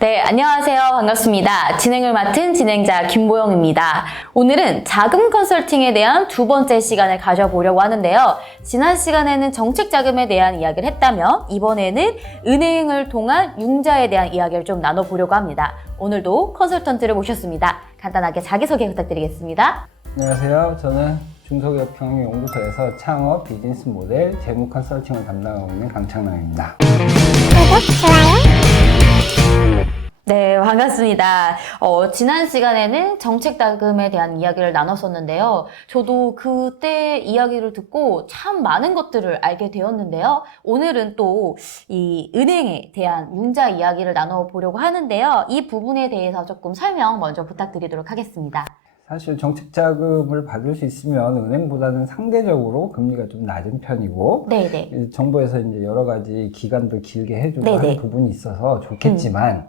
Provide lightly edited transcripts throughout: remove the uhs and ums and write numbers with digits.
네, 안녕하세요. 반갑습니다. 진행을 맡은 진행자 김보영입니다. 오늘은 자금 컨설팅에 대한 두 번째 시간을 가져보려고 하는데요. 지난 시간에는 정책자금에 대한 이야기를 했다면 이번에는 은행을 통한 융자에 대한 이야기를 좀 나눠보려고 합니다. 오늘도 컨설턴트를 모셨습니다. 간단하게 자기소개 부탁드리겠습니다. 안녕하세요. 저는 중소기업경영연구소에서 창업, 비즈니스 모델, 재무 컨설팅을 담당하고 있는 강창남입니다. 네, 반갑습니다. 지난 시간에는 정책자금에 대한 이야기를 나눴었는데요. 저도 그때 이야기를 듣고 참 많은 것들을 알게 되었는데요. 오늘은 또 이 은행에 대한 융자 이야기를 나눠보려고 하는데요. 이 부분에 대해서 조금 설명 먼저 부탁드리도록 하겠습니다. 사실 정책자금을 받을 수 있으면 은행보다는 상대적으로 금리가 좀 낮은 편이고, 네네. 정부에서 이제 여러 가지 기간도 길게 해주고 네네. 하는 부분이 있어서 좋겠지만,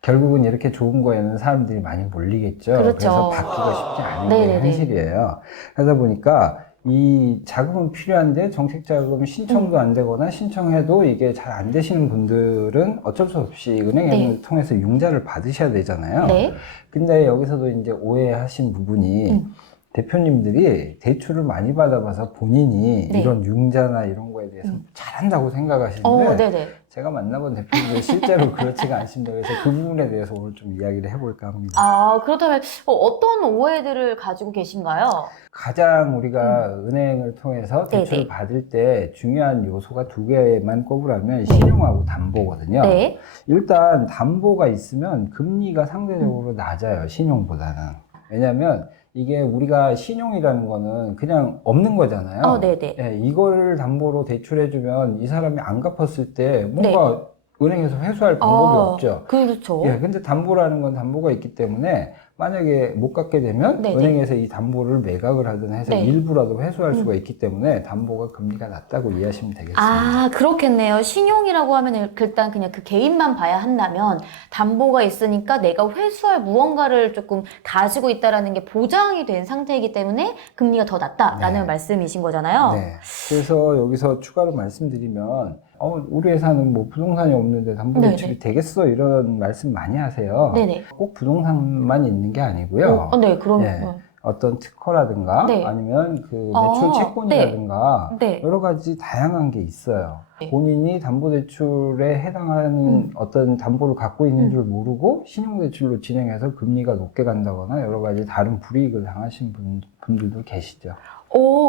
결국은 이렇게 좋은 거에는 사람들이 많이 몰리겠죠. 그렇죠. 그래서 받기가 쉽지 않은 네네네. 게 현실이에요. 그러다 보니까 이 자금은 필요한데 정책자금 신청도 안 되거나 신청해도 이게 잘 안 되시는 분들은 어쩔 수 없이 은행을 통해서 융자를 받으셔야 되잖아요. 네. 근데 여기서도 이제 오해하신 부분이 대표님들이 대출을 많이 받아봐서 본인이 이런 융자나 이런 거에 대해서 잘한다고 생각하시는데 네네. 제가 만나본 대표님들 실제로 그렇지가 않습니다. 그래서 그 부분에 대해서 오늘 좀 이야기를 해볼까 합니다. 그렇다면 어떤 오해들을 가지고 계신가요? 가장 우리가 은행을 통해서 대출을 받을 때 중요한 요소가 두 개만 꼽으라면 신용하고 담보거든요. 네. 일단 담보가 있으면 금리가 상대적으로 낮아요. 신용보다는. 왜냐하면 이게 우리가 신용이라는 거는 그냥 없는 거잖아요. 네네. 예, 이걸 담보로 대출해주면 이 사람이 안 갚았을 때 뭔가 은행에서 회수할 방법이 없죠. 그렇죠. 예, 근데 담보라는 건 담보가 있기 때문에 만약에 못 갚게 되면 은행에서 이 담보를 매각을 하든 해서 일부라도 회수할 수가 있기 때문에 담보가 금리가 낮다고 이해하시면 되겠습니다. 그렇겠네요. 신용이라고 하면 일단 그냥 그 개인만 봐야 한다면 담보가 있으니까 내가 회수할 무언가를 조금 가지고 있다라는 게 보장이 된 상태이기 때문에 금리가 더 낮다라는 말씀이신 거잖아요. 네. 그래서 여기서 추가로 말씀드리면 우리 회사는 뭐 부동산이 없는데 담보대출이 되겠어? 이런 말씀 많이 하세요. 네네. 꼭 부동산만 있는 게 아니고요. 네, 그럼. 어떤 특허라든가 아니면 그 매출 채권이라든가 여러 가지 다양한 게 있어요. 본인이 담보대출에 해당하는 어떤 담보를 갖고 있는 줄 모르고 신용대출로 진행해서 금리가 높게 간다거나 여러 가지 다른 불이익을 당하신 분들도 계시죠.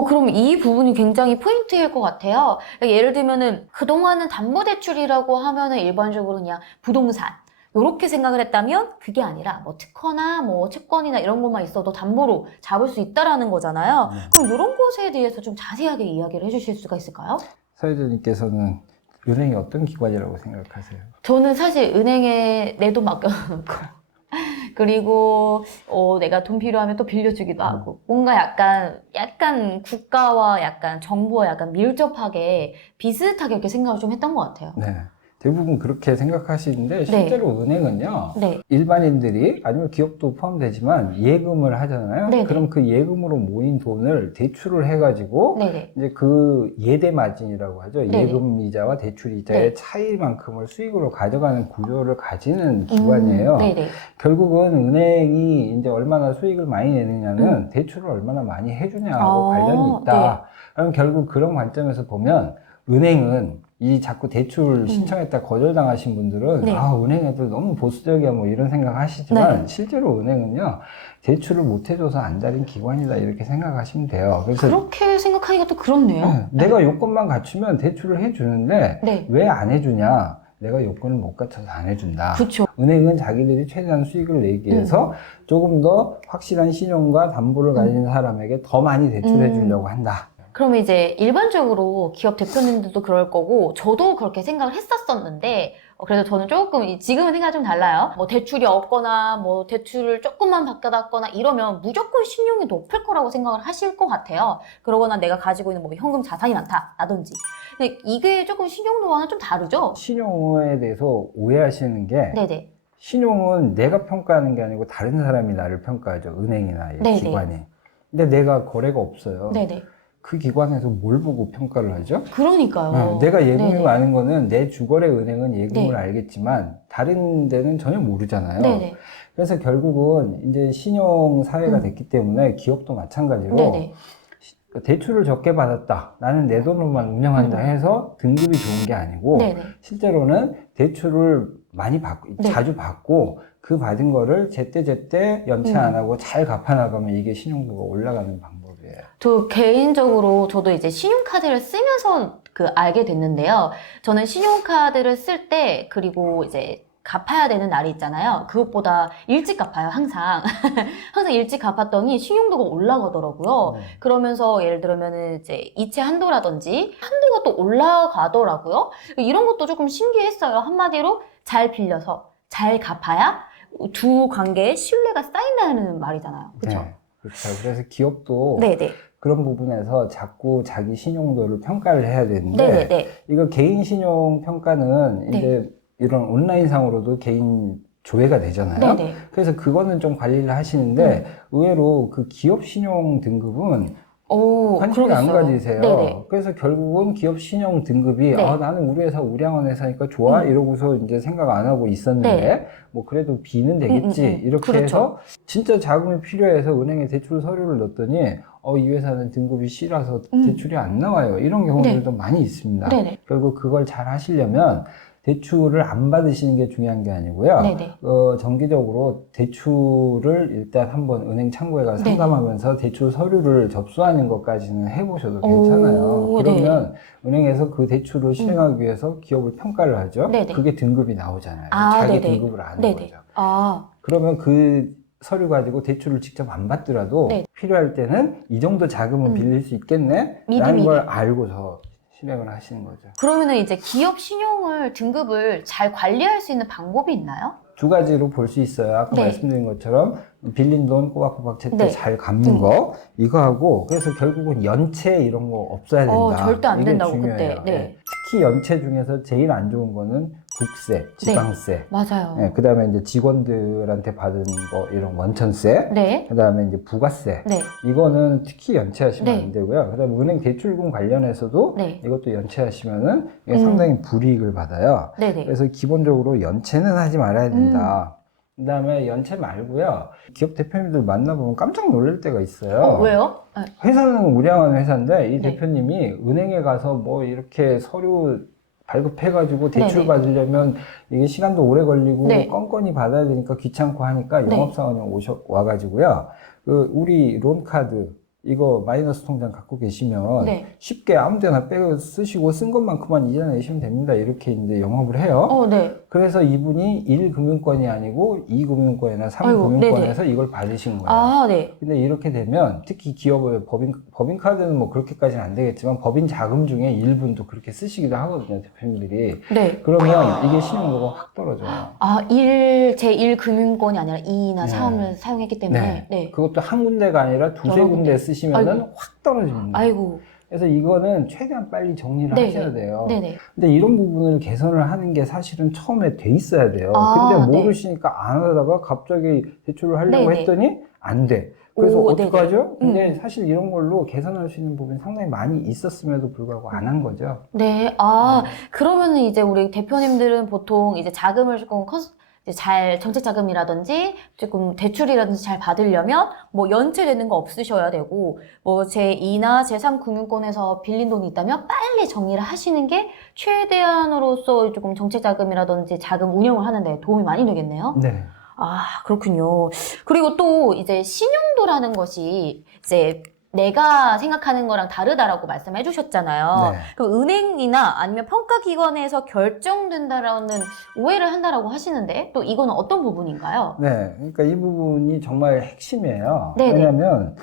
그럼 이 부분이 굉장히 포인트일 것 같아요. 예를 들면은 그동안은 담보대출이라고 하면은 일반적으로 그냥 부동산 요렇게 생각을 했다면 그게 아니라 뭐 특허나 뭐 채권이나 이런 것만 있어도 담보로 잡을 수 있다라는 거잖아요. 그럼 이런 것에 대해서 좀 자세하게 이야기를 해주실 수가 있을까요? 사회자님께서는 은행이 어떤 기관이라고 생각하세요? 저는 사실 은행에 내 돈 맡겨놓고 그리고 내가 돈 필요하면 또 빌려주기도 하고 뭔가 약간 국가와 약간 정부와 약간 밀접하게 비슷하게 이렇게 생각을 좀 했던 것 같아요. 네. 대부분 그렇게 생각하시는데 실제로 은행은요 일반인들이 아니면 기업도 포함되지만 예금을 하잖아요. 그럼 그 예금으로 모인 돈을 대출을 해가지고 이제 그 예대 마진이라고 하죠. 예금 이자와 대출 이자의 차이만큼을 수익으로 가져가는 구조를 가지는 기관이에요. 결국은 은행이 이제 얼마나 수익을 많이 내느냐는 대출을 얼마나 많이 해주냐하고 관련이 있다. 그럼 결국 그런 관점에서 보면 은행은 이 자꾸 대출 신청했다 거절당하신 분들은 은행 애들 너무 보수적이야 뭐 이런 생각 하시지만 실제로 은행은요 대출을 못 해줘서 안달인 기관이다 이렇게 생각하시면 돼요. 그래서 그렇게 생각하기가 또 그렇네요. 내가 요건만 갖추면 대출을 해주는데 왜 안 해주냐? 내가 요건을 못 갖춰서 안 해준다. 그쵸. 은행은 자기들이 최대한 수익을 내기 위해서 조금 더 확실한 신용과 담보를 가진 사람에게 더 많이 대출해 주려고 한다. 그럼 이제 일반적으로 기업 대표님들도 그럴 거고 저도 그렇게 생각을 했었었는데 그래서 저는 조금 지금은 생각이 좀 달라요. 뭐 대출이 없거나 뭐 대출을 조금만 받아놨거나 이러면 무조건 신용이 높을 거라고 생각을 하실 것 같아요. 그러거나 내가 가지고 있는 뭐 현금 자산이 많다라든지. 근데 이게 조금 신용도와는 좀 다르죠? 신용에 대해서 오해하시는 게 신용은 내가 평가하는 게 아니고 다른 사람이 나를 평가하죠. 은행이나 기관이. 근데 내가 거래가 없어요. 그 기관에서 뭘 보고 평가를 하죠? 그러니까요. 내가 예금이 네네. 많은 거는 내 주거래 은행은 예금을 네. 알겠지만 다른 데는 전혀 모르잖아요. 네네. 그래서 결국은 이제 신용 사회가 됐기 때문에 기업도 마찬가지로 네네. 대출을 적게 받았다. 나는 내 돈으로만 운영한다 해서 등급이 좋은 게 아니고 네네. 실제로는 대출을 많이 받고 네. 자주 받고 그 받은 거를 제때 연체 안 하고 잘 갚아나가면 이게 신용도가 올라가는 방법이에요. 저 개인적으로 저도 이제 신용카드를 쓰면서 알게 됐는데요. 저는 신용카드를 쓸 때 그리고 이제 갚아야 되는 날이 있잖아요. 그것보다 일찍 갚아요, 항상. 항상 일찍 갚았더니 신용도가 올라가더라고요. 그러면서 예를 들면은 이제 이체 한도라든지 한도가 또 올라가더라고요. 이런 것도 조금 신기했어요. 한마디로 잘 빌려서 잘 갚아야 두 관계에 신뢰가 쌓인다는 말이잖아요. 그렇죠? 네, 그렇죠. 그래서 기업도 네네. 그런 부분에서 자꾸 자기 신용도를 평가를 해야 되는데 네네네. 이거 개인 신용 평가는 네. 이제 이런 온라인상으로도 개인 조회가 되잖아요. 네네. 그래서 그거는 좀 관리를 하시는데 의외로 그 기업 신용 등급은 관심이 안 가지세요. 네네. 그래서 결국은 기업 신용 등급이 네. 나는 우리 회사 우량한 회사니까 좋아 이러고서 이제 생각 안 하고 있었는데 네. 뭐 그래도 B는 되겠지 이렇게 그렇죠. 해서 진짜 자금이 필요해서 은행에 대출 서류를 넣었더니 이 회사는 등급이 C라서 대출이 안 나와요. 이런 경우들도 많이 있습니다. 네네. 결국 그걸 잘 하시려면 대출을 안 받으시는 게 중요한 게 아니고요. 네네. 정기적으로 대출을 일단 한번 은행 창구에 가서 상담하면서 대출 서류를 접수하는 것까지는 해보셔도 괜찮아요. 그러면 은행에서 그 대출을 실행하기 위해서 기업을 평가를 하죠. 네네. 그게 등급이 나오잖아요. 자기 네네. 등급을 아는 네네. 거죠. 아. 그러면 그 서류 가지고 대출을 직접 안 받더라도 필요할 때는 이 정도 자금은 빌릴 수 있겠네? 라는 걸 알고서 실행을 하시는 거죠. 그러면은 이제 기업 신용을 등급을 잘 관리할 수 있는 방법이 있나요? 두 가지로 볼 수 있어요. 아까 말씀드린 것처럼 빌린 돈 꼬박꼬박 제때 잘 갚는 거 이거하고 그래서 결국은 연체 이런 거 없어야 된다. 절대 안 이게 된다고 중요해요. 그때. 특히 연체 중에서 제일 안 좋은 거는 국세, 지방세. 맞아요. 그 다음에 이제 직원들한테 받은 거 이런 원천세. 그 다음에 이제 부가세. 이거는 특히 연체하시면 안 되고요. 그 다음에 은행 대출금 관련해서도 이것도 연체하시면은 이게 상당히 불이익을 받아요. 그래서 기본적으로 연체는 하지 말아야 된다. 그 다음에 연체 말고요. 기업 대표님들 만나보면 깜짝 놀랄 때가 있어요. 왜요? 회사는 우량한 회사인데 이 대표님이 은행에 가서 뭐 이렇게 서류 발급해가지고 대출 받으려면 이게 시간도 오래 걸리고 건건히 받아야 되니까 귀찮고 하니까 영업사원이 와가지고요. 우리 론카드 이거 마이너스 통장 갖고 계시면 쉽게 아무 데나 빼고 쓰시고 쓴 것만큼만 이자내시면 됩니다. 이렇게 이제 영업을 해요. 그래서 이분이 1금융권이 아니고 2금융권이나 3금융권에서 이걸 받으신 거예요. 근데 이렇게 되면 특히 기업의 법인카드는 뭐 그렇게까지는 안 되겠지만 법인 자금 중에 일부도 그렇게 쓰시기도 하거든요. 대표님들이. 그러면 이게 신용도가 확 떨어져요. 제1금융권이 아니라 2나 3을 사용했기 때문에. 그것도 한 군데가 아니라 두세 군데 쓰시면은 확 떨어집니다. 그래서 이거는 최대한 빨리 정리를 하셔야 돼요. 근데 이런 부분을 개선을 하는 게 사실은 처음에 돼 있어야 돼요. 근데 모르시니까 안 하다가 갑자기 대출을 하려고 했더니 안 돼. 그래서 어떡하죠? 근데 사실 이런 걸로 개선할 수 있는 부분이 상당히 많이 있었음에도 불구하고 안 한 거죠. 그러면은 이제 우리 대표님들은 보통 이제 자금을 조금 잘 정책 자금이라든지 조금 대출이라든지 잘 받으려면 뭐 연체되는 거 없으셔야 되고 뭐 제2나 제3 금융권에서 빌린 돈이 있다면 빨리 정리를 하시는 게 최대한으로서 조금 정책 자금이라든지 자금 운영을 하는데 도움이 많이 되겠네요. 그렇군요. 그리고 또 이제 신용도라는 것이 이제 내가 생각하는 거랑 다르다라고 말씀해 주셨잖아요. 그럼 은행이나 아니면 평가기관에서 결정된다라는 오해를 한다라고 하시는데 또 이거는 어떤 부분인가요? 그러니까 이 부분이 정말 핵심이에요. 왜냐하면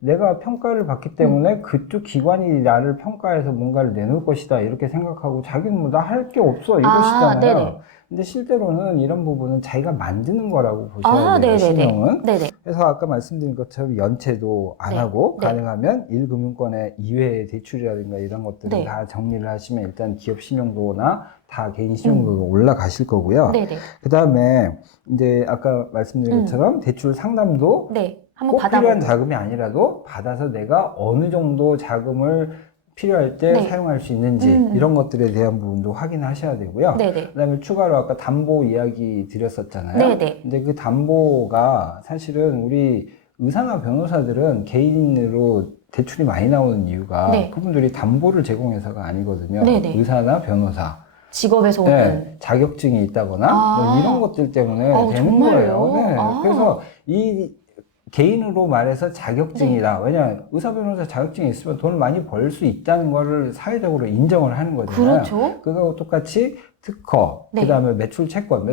내가 평가를 받기 때문에 그쪽 기관이 나를 평가해서 뭔가를 내놓을 것이다 이렇게 생각하고 자기는 뭐 나 할 게 없어 이러시잖아요. 근데 실제로는 이런 부분은 자기가 만드는 거라고 보셔야 돼요, 신용은. 그래서 아까 말씀드린 것처럼 연체도 안 하고 가능하면 1금융권의 이외의 대출이라든가 이런 것들을 다 정리를 하시면 일단 기업 신용도나 다 개인 신용도가 올라가실 거고요. 그 다음에 이제 아까 말씀드린 것처럼 대출 상담도 한번 꼭 필요한 받아보고. 자금이 아니라도 받아서 내가 어느 정도 자금을 필요할 때 네. 사용할 수 있는지 이런 것들에 대한 부분도 확인하셔야 되고요. 네네. 그다음에 추가로 아까 담보 이야기 드렸었잖아요. 네네. 근데 그 담보가 사실은 우리 의사나 변호사들은 개인으로 대출이 많이 나오는 이유가 네. 그분들이 담보를 제공해서가 아니거든요. 네네. 의사나 변호사. 직업에서 오는. 네, 자격증이 있다거나 뭐 이런 것들 때문에 되는 정말요? 거예요. 네. 그래서 이 개인으로 말해서 자격증이다. 왜냐 의사 변호사 자격증이 있으면 돈을 많이 벌 수 있다는 거를 사회적으로 인정을 하는 거잖아요. 그렇죠. 그거 똑같이 특허, 네. 그다음에 매출 채권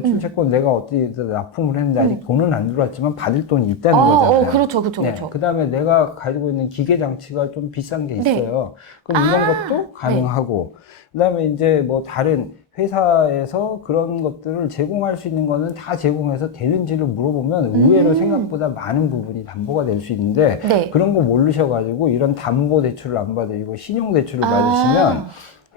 내가 어디서 납품을 했는데 아직 돈은 안 들어왔지만 받을 돈이 있다는 거잖아요. 그렇죠. 네. 그다음에 내가 가지고 있는 기계 장치가 좀 비싼 게 있어요. 그럼 이런 것도 가능하고, 그다음에 이제 뭐 다른 회사에서 그런 것들을 제공할 수 있는 거는 다 제공해서 되는지를 물어보면 의외로 생각보다 많은 부분이 담보가 될 수 있는데 그런 거 모르셔가지고 이런 담보 대출을 안 받으시고 신용 대출을 받으시면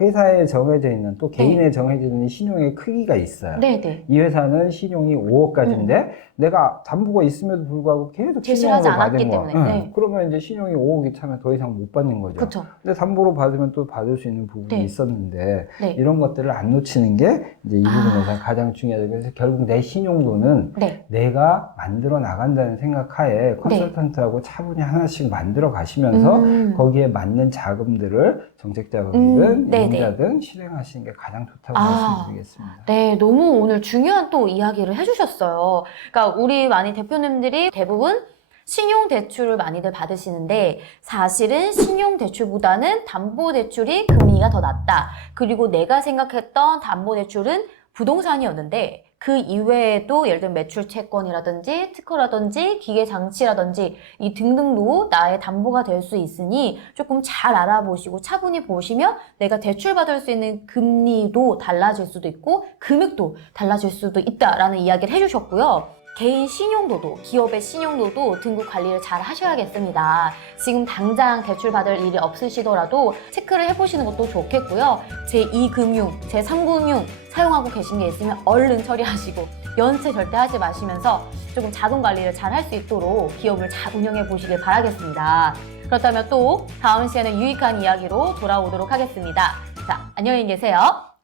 회사에 정해져 있는 또 개인에 정해져 있는 신용의 크기가 있어요. 네네. 이 회사는 신용이 5억까지인데 내가 담보가 있음에도 불구하고 계속 제시하지 신용으로 않았기 받은 거. 때문에. 그러면 이제 신용이 5억이 차면 더 이상 못 받는 거죠. 그쵸. 근데 담보로 받으면 또 받을 수 있는 부분이 있었는데 네. 이런 것들을 안 놓치는 게 이제 이 부분에서 가장 중요하죠. 그래서 결국 내 신용도는 내가 만들어 나간다는 생각하에 컨설턴트하고 차분히 하나씩 만들어 가시면서 거기에 맞는 자금들을 정책 자금이든 이자든 실행하시는 게 가장 좋다고 말씀드리겠습니다. 네, 너무 오늘 중요한 또 이야기를 해주셨어요. 그러니까 우리 많이 대표님들이 대부분 신용대출을 많이들 받으시는데 사실은 신용대출보다는 담보대출이 금리가 더 낮다. 그리고 내가 생각했던 담보대출은 부동산이었는데 그 이외에도 예를 들면 매출채권이라든지 특허라든지 기계장치라든지 이 등등도 나의 담보가 될 수 있으니 조금 잘 알아보시고 차분히 보시면 내가 대출받을 수 있는 금리도 달라질 수도 있고 금액도 달라질 수도 있다라는 이야기를 해주셨고요. 개인 신용도도, 기업의 신용도도 등급 관리를 잘 하셔야겠습니다. 지금 당장 대출받을 일이 없으시더라도 체크를 해보시는 것도 좋겠고요. 제2금융, 제3금융 사용하고 계신 게 있으면 얼른 처리하시고 연체 절대 하지 마시면서 조금 자금 관리를 잘 할 수 있도록 기업을 잘 운영해 보시길 바라겠습니다. 그렇다면 또 다음 시간에 유익한 이야기로 돌아오도록 하겠습니다. 자, 안녕히 계세요.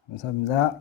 감사합니다.